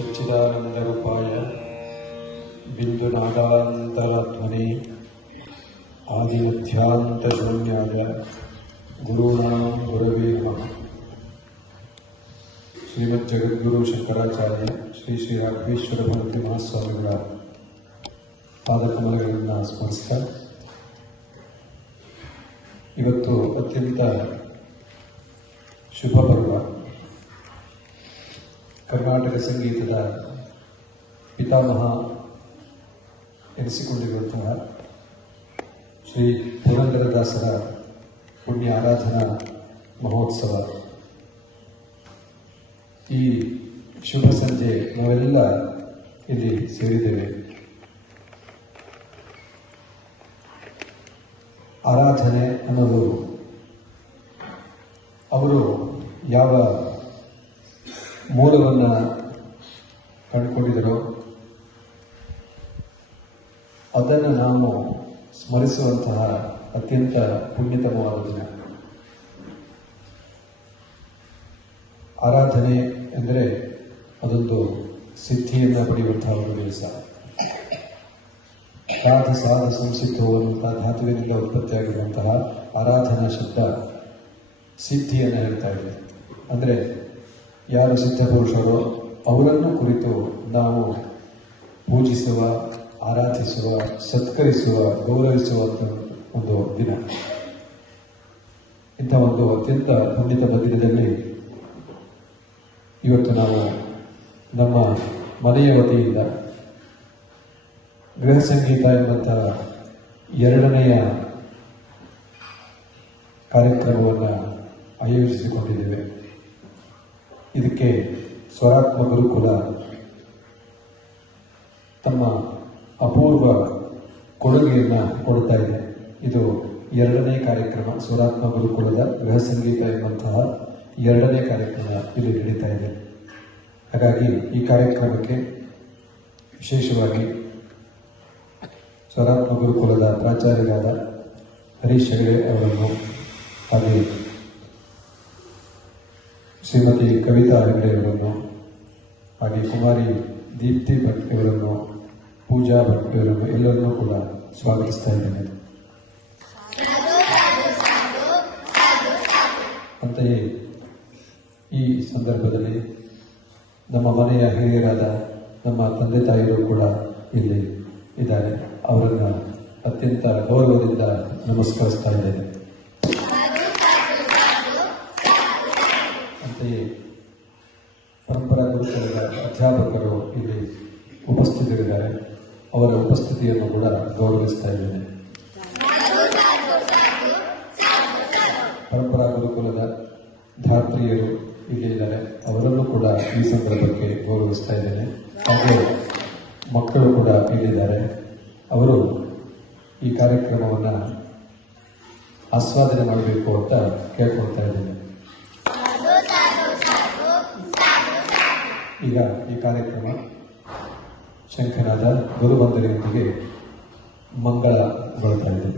सच्चिदानंदरूपाय बिंदुनादान्तरध्वने आदिमध्यांतशून्याय गुरूणां गुरवे नमः। ಶ್ರೀಮಜ್ಜಗದ್ಗುರು ಶಂಕರಾಚಾರ್ಯ ಶ್ರೀ ಶ್ರೀ ರಾಘವೇಶ್ವರ ಭಾರತಿ ಮಹಾಸ್ವಾಮಿಗಳ ಪಾದಕಮಲಗಳನ್ನು ಸ್ಮರಿಸ್ತಾ, ಇವತ್ತು ಅತ್ಯಂತ ಶುಭ ಪರ್ವ. ಕರ್ನಾಟಕ ಸಂಗೀತದ ಪಿತಾಮಹ ಎನಿಸಿಕೊಂಡಿರುವಂತಹ ಶ್ರೀ ಪುರಂದರದಾಸರ ಪುಣ್ಯ ಆರಾಧನಾ ಮಹೋತ್ಸವ. ಈ ಶುಭ ಸಂಜೆ ನಾವೆಲ್ಲ ಇಲ್ಲಿ ಸೇರಿದ್ದೇವೆ. ಆರಾಧನೆ ಅನ್ನೋದು ಅವರು ಯಾವ ಮೂಲವನ್ನು ಕಂಡುಕೊಂಡಿದ್ದರೋ ಅದನ್ನು ನಾವು ಸ್ಮರಿಸುವಂತಹ ಅತ್ಯಂತ ಪುಣ್ಯತಮವಾದ ದಿನ. ಆರಾಧನೆ ಎಂದರೆ ಅದೊಂದು ಸಿದ್ಧಿಯನ್ನು ಪಡೆಯುವಂತಹ ಒಂದು ದಿವಸ. ರಾಧ ಸಾಧ ಸಂಸಿದ್ಧವು ಅನ್ನುವಂತಹ ಧಾತುವಿನಿಂದ ಉತ್ಪತ್ತಿಯಾಗಿರುವಂತಹ ಆರಾಧನಾ ಶಬ್ದ ಸಿದ್ಧಿಯನ್ನು ಹೇಳ್ತಾ ಇದೆ. ಅಂದರೆ ಯಾರು ಸಿದ್ಧಪುರುಷರೋ ಅವರನ್ನು ಕುರಿತು ನಾವು ಪೂಜಿಸುವ, ಆರಾಧಿಸುವ, ಸತ್ಕರಿಸುವ, ಗೌರವಿಸುವ ಒಂದು ದಿನ. ಇಂಥ ಒಂದು ಅತ್ಯಂತ ಪುಣ್ಯತಮ ದಿನದಲ್ಲಿ ಇವತ್ತು ನಾವು ನಮ್ಮ ಮನೆಯ ವತಿಯಿಂದ ಗೃಹ ಸಂಗೀತ ಎಂಬಂತಹ ಎರಡನೆಯ ಕಾರ್ಯಕ್ರಮವನ್ನು ಆಯೋಜಿಸಿಕೊಂಡಿದ್ದೇವೆ. ಇದಕ್ಕೆ ಸ್ವರಾತ್ಮ ಗುರುಕುಲ ತಮ್ಮ ಅಪೂರ್ವ ಕೊಡುಗೆಯನ್ನು ಕೊಡ್ತಾ ಇದೆ. ಇದು ಎರಡನೇ ಕಾರ್ಯಕ್ರಮ. ಸ್ವರಾತ್ಮ ಗುರುಕುಲದ ಗೃಹ ಸಂಗೀತ ಎಂಬಂತಹ ಎರಡನೇ ಕಾರ್ಯಕ್ರಮ ಇಲ್ಲಿ ನಡೀತಾ ಇದೆ. ಹಾಗಾಗಿ ಈ ಕಾರ್ಯಕ್ರಮಕ್ಕೆ ವಿಶೇಷವಾಗಿ ಸ್ವರಾತ್ಮ ಗುರುಕುಲದ ಪ್ರಾಚಾರ್ಯರಾದ ಹರೀಶ್ ಹೆಗಡೆ ಅವರನ್ನು, ಹಾಗೆ ಶ್ರೀಮತಿ ಕವಿತಾ ಹೆಗಡೆ ಅವರನ್ನು, ಹಾಗೆ ಕುಮಾರಿ ದೀಪ್ತಿ ಭಟ್ ಇವರನ್ನು, ಪೂಜಾ ಭಟ್ ಇವರನ್ನು ಎಲ್ಲರನ್ನೂ ಕೂಡ ಸ್ವಾಗತಿಸ್ತಾ ಇದ್ದೇನೆ. ಅಂತೆಯೇ ಈ ಸಂದರ್ಭದಲ್ಲಿ ನಮ್ಮ ಮನೆಯ ಹಿರಿಯರಾದ ನಮ್ಮ ತಂದೆ ತಾಯಿಯರು ಕೂಡ ಇಲ್ಲಿ ಇದ್ದಾರೆ. ಅವರನ್ನು ಅತ್ಯಂತ ಗೌರವದಿಂದ ನಮಸ್ಕರಿಸ್ತಾ ಇದ್ದೇನೆ. ಅಂತೆಯೇ ಪರಂಪರಾ ಗುರುಕುಲದ ಅಧ್ಯಾಪಕರು ಇಲ್ಲಿ ಉಪಸ್ಥಿತರಿದ್ದಾರೆ. ಅವರ ಉಪಸ್ಥಿತಿಯನ್ನು ಕೂಡ ಗೌರವಿಸ್ತಾ ಇದ್ದೇನೆ. ಪರಂಪರಾ ಗುರುಕುಲದ ಧಾತ್ರಿಯರು ಇಲ್ಲಿ ಇದ್ದಾರೆ. ಅವರನ್ನು ಕೂಡ ಈ ಸಂದರ್ಭಕ್ಕೆ ಗೌರವಿಸ್ತಾ ಇದ್ದೇನೆ. ಹಾಗೆ ಮಕ್ಕಳು ಕೂಡ ಇಲ್ಲಿದ್ದಾರೆ. ಅವರು ಈ ಕಾರ್ಯಕ್ರಮವನ್ನು ಆಸ್ವಾದನೆ ಮಾಡಬೇಕು ಅಂತ ಕೇಳ್ಕೊಳ್ತಾ ಇದ್ದೇನೆ. ಈಗ ಈ ಕಾರ್ಯಕ್ರಮ ಶಂಖನಾದ ಗುರುವಂದನೆಯೊಂದಿಗೆ ಮಂಗಳಗೊಳ್ತಾ ಇದೆ.